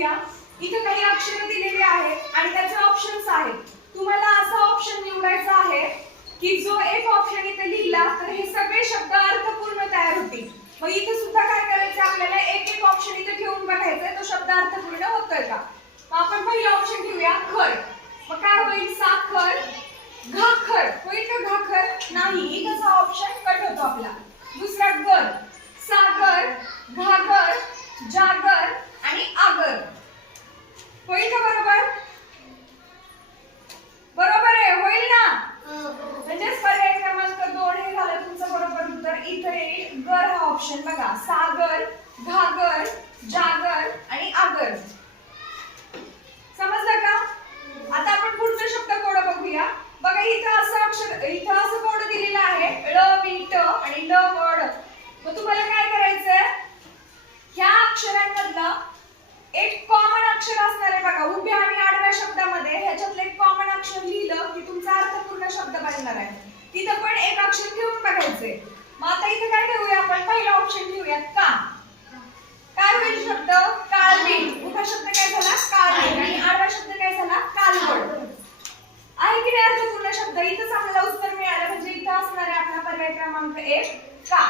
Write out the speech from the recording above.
बघूया. इथे काही अक्षरे दिलेली आहेत आणि त्याचे ऑप्शन्स आहेत. तुम्हाला असा ऑप्शन निवडायचा आहे की जो एक ऑप्शन इथे लिहिला तर हे सगळे शब्द अर्थपूर्ण तयार होतील. मग इथे सुद्धा काय करायचं आपल्याला एक एक ऑप्शन इथे ठेवून बघायचा तो शब्द अर्थपूर्ण होतोय का. मग आपण पहिला ऑप्शन घेऊया खड. मग काय होईल साखर घाखर होईल का घाखर नाही. इथं हा ऑप्शन कट होतो आपला. दुसरा गर सागर घागर जागर आणि आगर होईल का बरोबर. बरोबर आहे होईल ना. म्हणजे पर्याय क्रमांक 2 हे झालं तुमचं बरोबर उत्तर. इथे येईल गर हा ऑप्शन बघा. सागर घागर जागर आणि आगर. समजलं का. आता आपण पुढचा शब्द कोड बघूया. बघा इथं असं अक्षर इथं असं कोड दिलेलं आहे ळ मीठ आणि ल वड. मग तुम्हाला काय करायचंय ह्या अक्षरांमधलं एक कॉमन अक्षर असणार आहे बघा. उभ्या आणि आडव्या शब्दामध्ये ह्याच्यातलं एक कॉमन अक्षर लिहिलं की तुमचा अर्थपूर्ण शब्द बनणार आहे. तिथं पण एक अक्षर ठेवून बघायचंय. मग आता इथे काय ठेवूया आपण पहिला ऑप्शन ठेवूया का. काय होईल शब्द काळवीट. उभा शब्द काय झाला काळवीट आणि आडवा शब्द काय झाला कालवड. आहे की नाही अर्थपूर्ण शब्द. इथंच आपल्याला उत्तर मिळालं म्हणजे इथं असणार आहे आपला पर्याय क्रमांक 1 का.